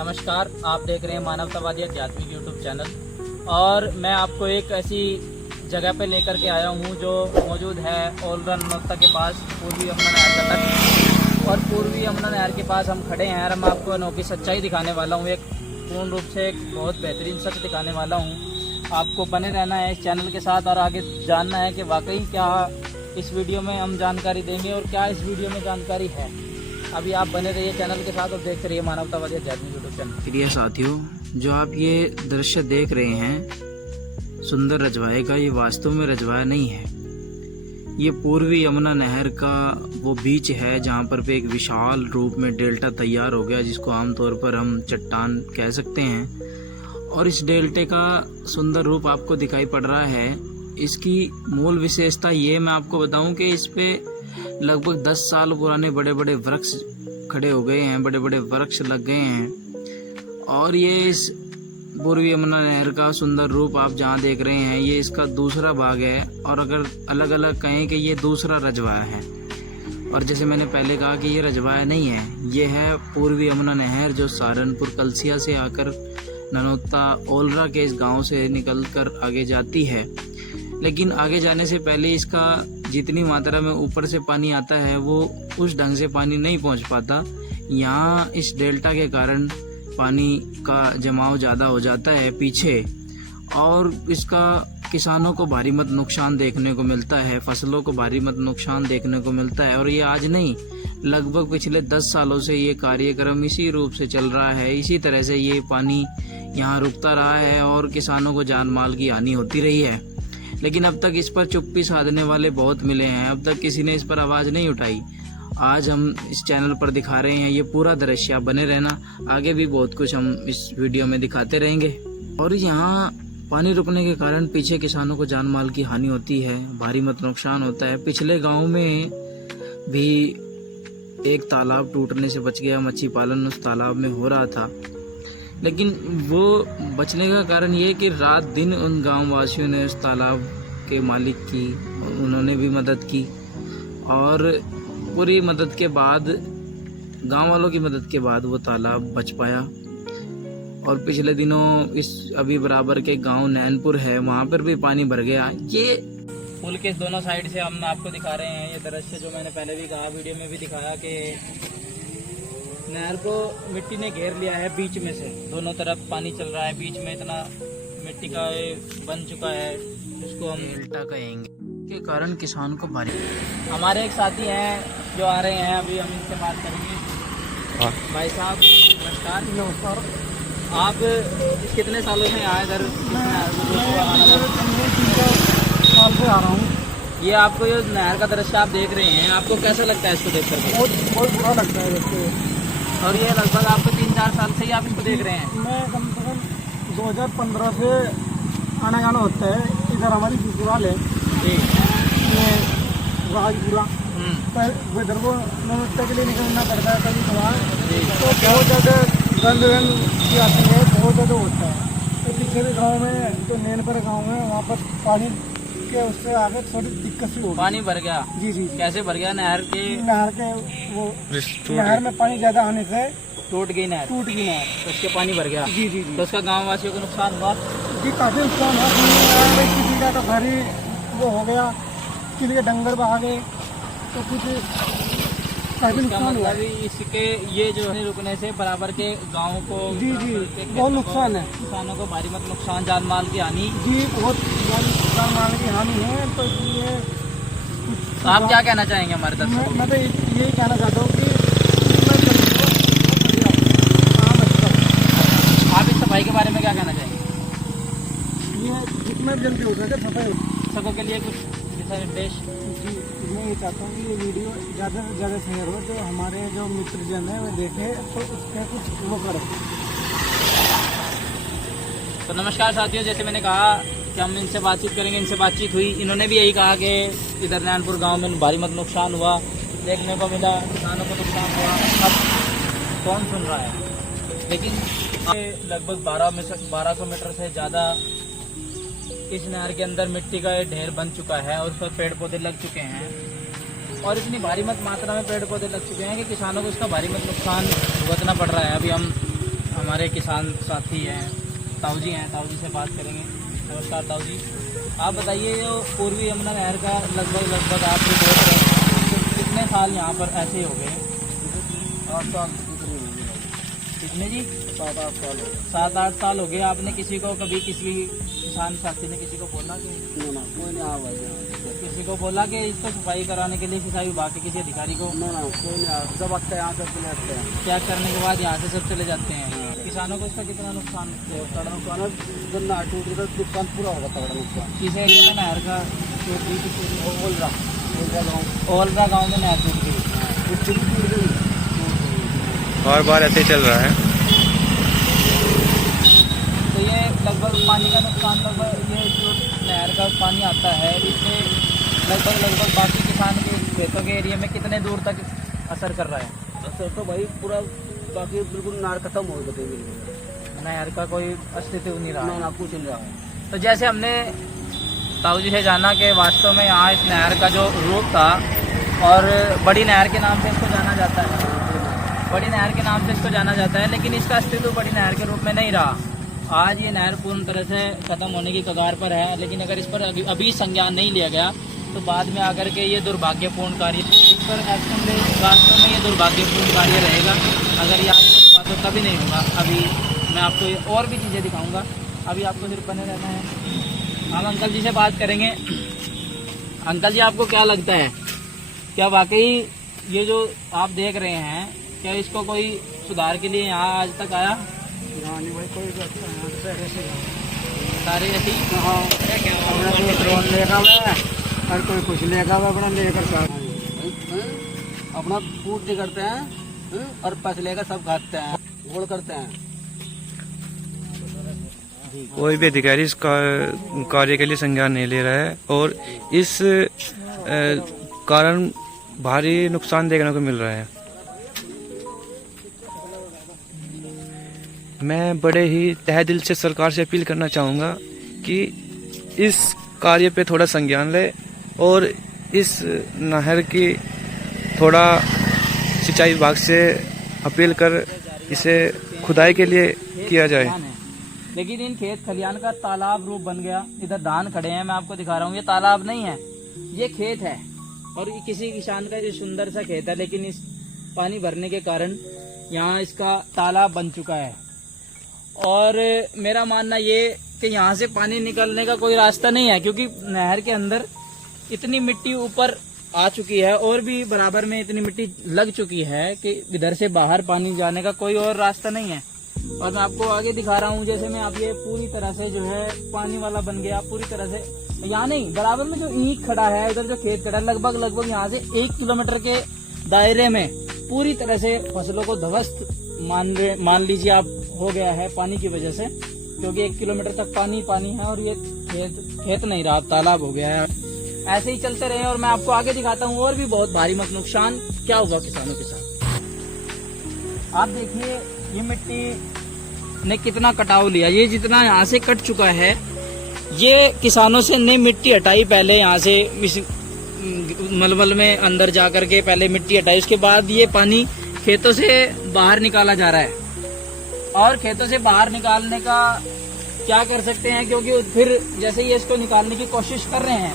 नमस्कार, आप देख रहे हैं मानवतावादी आध्यात्मिक यूट्यूब चैनल। और मैं आपको एक ऐसी जगह पे लेकर के आया हूँ जो मौजूद है ओलरा नौता के पास, पूर्वी यमुना नहर का तट। और पूर्वी यमुना नहर के पास हम खड़े हैं और मैं आपको अनोखी सच्चाई दिखाने वाला हूँ, एक पूर्ण रूप से एक बहुत बेहतरीन सच दिखाने वाला हूँ। आपको बने रहना है इस चैनल के साथ और आगे जानना है कि वाकई क्या इस वीडियो में हम जानकारी देंगे और क्या इस वीडियो में जानकारी है। अभी आप बने रहिए चैनल के साथ और देखते रहिए मानवतावादी आध्यात्मिक यूट्यूब चैनल। प्रिय साथियों, जो आप ये दृश्य देख रहे हैं सुंदर रजवाए का, ये वास्तव में रजवाया नहीं है। ये पूर्वी यमुना नहर का वो बीच है जहाँ पर पे एक विशाल रूप में डेल्टा तैयार हो गया, जिसको आमतौर पर हम चट्टान कह सकते हैं। और इस डेल्टे का सुंदर रूप आपको दिखाई पड़ रहा है। इसकी मूल विशेषता ये मैं आपको बताऊं कि इस पे लगभग 10 साल पुराने बड़े बड़े वृक्ष खड़े हो गए हैं, बड़े बड़े वृक्ष लग गए हैं। और ये इस पूर्वी यमुना नहर का सुंदर रूप आप जहाँ देख रहे हैं, ये इसका दूसरा भाग है। और अगर अलग अलग कहें कि ये दूसरा रजवाया है। और जैसे मैंने पहले कहा कि ये रजवाया नहीं है, ये है पूर्वी यमुना नहर जो सहारनपुर कलसिया से आकर ननौता ओलरा के इस गांव से निकलकर आगे जाती है। लेकिन आगे जाने से पहले इसका जितनी मात्रा में ऊपर से पानी आता है वो उस ढंग से पानी नहीं पहुंच पाता। यहाँ इस डेल्टा के कारण पानी का जमाव ज़्यादा हो जाता है पीछे, और इसका किसानों को भारी मत नुकसान देखने को मिलता है, फसलों को भारी मत नुकसान देखने को मिलता है। और ये आज नहीं, लगभग पिछले 10 सालों से ये कार्यक्रम इसी रूप से चल रहा है। इसी तरह से ये पानी यहाँ रुकता रहा है और किसानों को जान माल की हानि होती रही है। लेकिन अब तक इस पर चुप्पी साधने वाले बहुत मिले हैं, अब तक किसी ने इस पर आवाज़ नहीं उठाई। आज हम इस चैनल पर दिखा रहे हैं ये पूरा दृश्य। आप बने रहना, आगे भी बहुत कुछ हम इस वीडियो में दिखाते रहेंगे। और यहाँ पानी रुकने के कारण पीछे किसानों को जान माल की हानि होती है, भारी मत नुकसान होता है। पिछले गांव में भी एक तालाब टूटने से बच गया, मच्छी पालन उस तालाब में हो रहा था। लेकिन वो बचने का कारण ये कि रात दिन उन गांव वासियों ने उस तालाब के मालिक की, उन्होंने भी मदद की। और पूरी मदद के बाद, गांव वालों की मदद के बाद वो तालाब बच पाया। और पिछले दिनों इस अभी बराबर के गांव नैनपुर है, वहाँ पर भी पानी भर गया। ये पुल के दोनों साइड से हम आपको दिखा रहे हैं ये दृश्य, जो मैंने पहले भी कहा, वीडियो में भी दिखाया कि नहर को मिट्टी ने घेर लिया है बीच में से। दोनों तरफ पानी चल रहा है, बीच में इतना मिट्टी का बन चुका है, जिसको हम डेल्टा कहेंगे। के कारण किसान को भारी। हमारे एक साथी हैं जो आ रहे हैं, अभी हम इनसे बात करेंगे। भाई साहब नमस्कार। नमस्कार। आप कितने सालों से आए इधर? साल से आ रहा हूँ। ये आपको ये नहर का दृश्य आप देख रहे हैं, आपको कैसा लगता है इसको देख कर? बहुत बुरा लगता है देखते। और ये लगभग आपको 3-4 साल से ही आप इसको देख रहे हैं? मैं कम से कम 2015 से आना जाना होता है इधर। हमारी ससुराल है ये राजपुरा, पर इधर को नौता के लिए निकलना पड़ता है कभी कभार। तो बहुत ज़्यादा गंद की आती है, बहुत ज़्यादा होता है। तो पीछे के गाँव में, तो नैनपुर गाँव में, वहाँ पर पानी के उससे आगे थोड़ी दिक्कत सी हो, पानी भर गया। जी जी। कैसे भर गया? नहर के वो नहर में पानी ज्यादा आने से टूट गई नहर, टूट गई नहर, तो उसके पानी भर गया। जी जी जी। तो उसका गांव वासियों को नुकसान हुआ जी, काफी नुकसान हुआ। किसी का तो घर ही वो हो गया, किसी के डंगर बहा गए, तो कुछ काफी नुकसान हुआ। इसके ये जो है रुकने से बराबर के गाँव को, जी जी, बहुत नुकसान है। किसानों को भारी मत नुकसान, जान माल की हानि। जी, बहुत जान माल की हानि है। तो इसलिए तो आप क्या कहना चाहेंगे हमारे दर्शकों? मैं तो यही कहना चाहता हूँ कि आप इस सफाई के बारे में क्या कहना चाहेंगे? ये जितना जल्दी हो सके सफाई सबों के लिए कुछ दिशा निर्देश? जी, मैं ये चाहता हूँ कि ये वीडियो ज़्यादा से ज़्यादा शेयर हो, जो हमारे जो मित्र जन है वो देखे, तो उसका कुछ वो करें। तो नमस्कार साथियों, जैसे मैंने कहा कि हम इनसे बातचीत करेंगे, इनसे बातचीत हुई। इन्होंने भी यही कहा कि इधर नैनपुर गांव में भारी मत नुकसान हुआ, देखने को मिला, किसानों को नुकसान हुआ। अब कौन सुन रहा है? लेकिन लगभग 1200 मीटर से ज़्यादा इस नहर के अंदर मिट्टी का ढेर बन चुका है और उस पर पेड़ पौधे लग चुके हैं। और इतनी भारी मत मात्रा में पेड़ पौधे लग चुके हैं कि किसानों को इसका भारी मत नुकसान भुगतना पड़ रहा है। अभी हम हमारे किसान साथी हैं, ताऊ जी हैं, ताऊ जी से बात करेंगे। नमस्कार ताऊ जी, आप बताइए जो पूर्वी यमुना नहर का लगभग आप जो देख रहे हैं, तो कितने साल यहाँ पर ऐसे हो गए? 8 साल कितने जी? 7-8 साल हो गए। 7-8 साल हो गए। आपने किसी को कभी किसी किसान साथी ने किसी को बोला कि ना कोई नहीं आवा किसी को बोला कि इसको सफाई कराने के लिए सिंचाई विभाग के किसी अधिकारी को? ना कोई नहीं आया। जब आते हैं यहाँ से चले आते हैं। चेक करने के बाद यहाँ से सब चले जाते हैं। किसानों को इसका कितना नुकसान? तगड़ा नुकसान है। गन्ना टूट गया तो नुकसान पूरा होगा। तगड़ा नुकसान किस एरिया में नहर का टूट गई? ओलरा गाँव, ओलरा गाँव में नहर टूट गई। उससे भी टूट गई। बार बार ऐसे ही चल रहा है। तो ये लगभग पानी का नुकसान, लगभग ये जो नहर का पानी आता है इससे लगभग बाकी किसान के खेतों के एरिया में कितने दूर तक असर कर रहा है? असर तो भाई पूरा बाकी बिल्कुल नार खत्म हो गए बिल्कुल। नहर का कोई अस्तित्व नहीं रहा है। ना कुछ नहीं रहा है। तो जैसे हमने ताऊ जी से जाना कि वास्तव में यहाँ इस नहर का जो रूप था, और बड़ी नहर के नाम से इसको जाना जाता है, बड़ी नहर के नाम से इसको जाना जाता है, लेकिन इसका अस्तित्व बड़ी नहर के रूप में नहीं रहा। आज ये नहर पूर्ण तरह से खत्म होने की कगार पर है, लेकिन अगर इस पर अभी संज्ञान नहीं लिया गया तो बाद में आकर के ये दुर्भाग्यपूर्ण कार्य, इस पर एक्शन ले, वास्तव में ये दुर्भाग्यपूर्ण कार्य रहेगा। अगर ये आज नहीं हुआ तो कभी नहीं होगा। अभी मैं आपको ये और भी चीज़ें दिखाऊंगा, अभी आपको सिर्फ बने रहना है। हम अंकल जी से बात करेंगे। अंकल जी, आपको क्या लगता है, क्या वाकई ये जो आप देख रहे हैं, क्या इसको कोई सुधार के लिए यहाँ आज तक आया? नहीं भाई, कोई सारे ऐसे ही ड्रोन लेगा हुआ और कोई कुछ लेगा हुआ अपना लेकर अपना पूर्ति करते हैं और पैसे लेकर सब खाते हैं, गोल करते हैं। कोई भी अधिकारी इस कार्य के लिए संज्ञान नहीं ले रहा है और इस कारण भारी नुकसान देखने को मिल रहा है। मैं बड़े ही तहे दिल से सरकार से अपील करना चाहूँगा कि इस कार्य पे थोड़ा संज्ञान ले और इस नहर की थोड़ा सिंचाई विभाग से अपील कर इसे खुदाई के लिए किया जाए। लेकिन इन खेत खलियान का तालाब रूप बन गया। इधर धान खड़े हैं, मैं आपको दिखा रहा हूँ, ये तालाब नहीं है, ये खेत है, और ये किसी किसान का ये सुंदर सा खेत है, लेकिन इस पानी भरने के कारण यहाँ इसका तालाब बन चुका है। और मेरा मानना ये कि यहाँ से पानी निकलने का कोई रास्ता नहीं है, क्योंकि नहर के अंदर इतनी मिट्टी ऊपर आ चुकी है और भी बराबर में इतनी मिट्टी लग चुकी है कि इधर से बाहर पानी जाने का कोई और रास्ता नहीं है। और मैं आपको आगे दिखा रहा हूँ, जैसे मैं आप ये पूरी तरह से जो है पानी वाला बन गया, पूरी तरह से यहाँ नहीं, बराबर में जो ईंट खड़ा है, इधर जो खेत खड़ा है, लगभग यहाँ से 1 किलोमीटर के दायरे में पूरी तरह से फसलों को ध्वस्त मान लीजिए आप हो गया है पानी की वजह से, क्योंकि 1 किलोमीटर तक पानी है और ये खेत नहीं रहा, तालाब हो गया है। ऐसे ही चलते रहे और मैं आपको आगे दिखाता हूँ और भी बहुत भारी नुकसान क्या हुआ किसानों के साथ। आप देखिए ये मिट्टी ने कितना कटाव लिया, ये जितना यहाँ से कट चुका है, ये किसानों से ने मिट्टी हटाई पहले, यहाँ से इस मलमल में अंदर जा करके पहले मिट्टी हटाई, उसके बाद ये पानी खेतों से बाहर निकाला जा रहा है। और खेतों से बाहर निकालने का क्या कर सकते हैं, क्योंकि फिर जैसे ये इसको निकालने की कोशिश कर रहे हैं,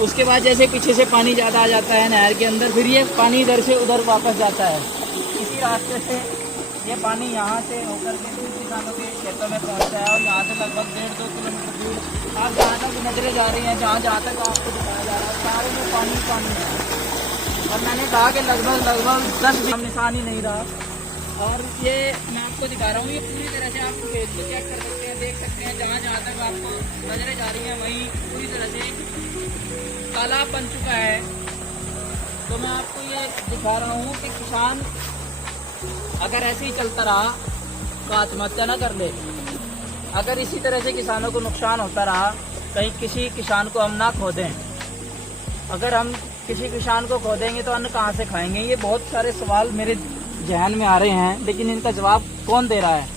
उसके बाद जैसे पीछे से पानी ज़्यादा आ जाता है नहर के अंदर, फिर ये पानी इधर से उधर वापस जाता है। इसी रास्ते से ये पानी यहाँ से होकर के फिर किसानों के खेतों में पहुँचता है और यहाँ से लगभग 1.5-2 किलोमीटर दूर आप जहाँ तक नजरें जा रही हैं, जहाँ तक आपको दिखाया जा रहा है, सारे में पानी है। और मैंने कहा कि लगभग 10 भी निशान ही नहीं रहा। और ये मैं आपको दिखा रहा हूँ, ये पूरी तरह से आप खेत को चेक कर सकते हैं, देख सकते हैं, जहाँ तक आपको नजरें जा रही हैं वहीं पूरी तरह से तालाब बन चुका है। तो मैं आपको ये दिखा रहा हूँ कि किसान अगर ऐसे ही चलता रहा तो आत्महत्या न कर ले। अगर इसी तरह से किसानों को नुकसान होता रहा, कहीं किसी किसान को हम ना खो दें, अगर हम किसी किसान को खो देंगे तो अन्न कहाँ से खाएंगे? ये बहुत सारे सवाल मेरे जहन में आ रहे हैं, लेकिन इनका जवाब कौन दे रहा है,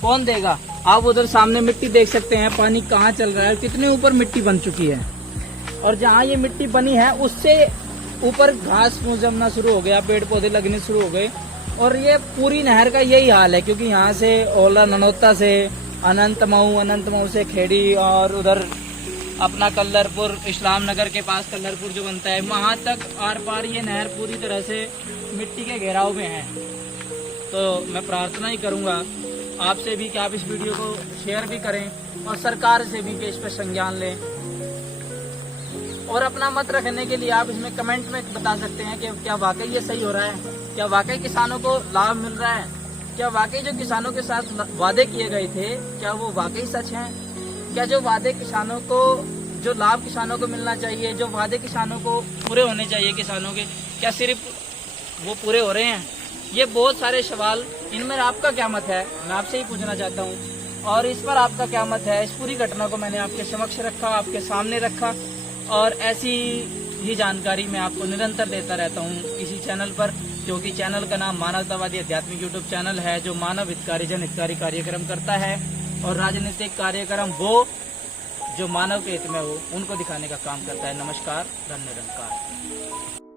कौन देगा? आप उधर सामने मिट्टी देख सकते हैं, पानी कहाँ चल रहा है, कितने ऊपर मिट्टी बन चुकी है। और जहाँ ये मिट्टी बनी है उससे ऊपर घास फूस जमना शुरू हो गया, पेड़ पौधे लगने शुरू हो गए। और ये पूरी नहर का यही हाल है, क्योंकि यहाँ से ओला ननौता से अनंत मऊ से खेड़ी और उधर अपना कल्लरपुर इस्लाम नगर के पास कल्लरपुर जो बनता है, वहाँ तक आर पार ये नहर पूरी तरह से मिट्टी के घेराव में है। तो मैं प्रार्थना ही करूँगा आपसे भी कि आप इस वीडियो को शेयर भी करें और सरकार से भी कि इस पर संज्ञान लें। और अपना मत रखने के लिए आप इसमें कमेंट में बता सकते हैं कि क्या वाकई ये सही हो रहा है, क्या वाकई किसानों को लाभ मिल रहा है, क्या वाकई जो किसानों के साथ वादे किए गए थे क्या वो वाकई सच हैं, क्या जो वादे किसानों को, जो लाभ किसानों को मिलना चाहिए, जो वादे किसानों को पूरे होने चाहिए किसानों के, क्या सिर्फ वो पूरे हो रहे हैं। ये बहुत सारे सवाल, इनमें आपका क्या मत है, मैं आपसे ही पूछना चाहता हूँ। और इस पर आपका क्या मत है, इस पूरी घटना को मैंने आपके समक्ष रखा, आपके सामने रखा, और ऐसी ही जानकारी मैं आपको निरंतर देता रहता हूँ इसी चैनल पर, क्योंकि चैनल का नाम मानवतावादी आध्यात्मिक यूट्यूब चैनल है, जो मानव हितकारी जन हितकारी कार्यक्रम करता है और राजनीतिक कार्यक्रम वो जो मानव के हित में हो उनको दिखाने का काम करता है। नमस्कार, धन्य निरंकार।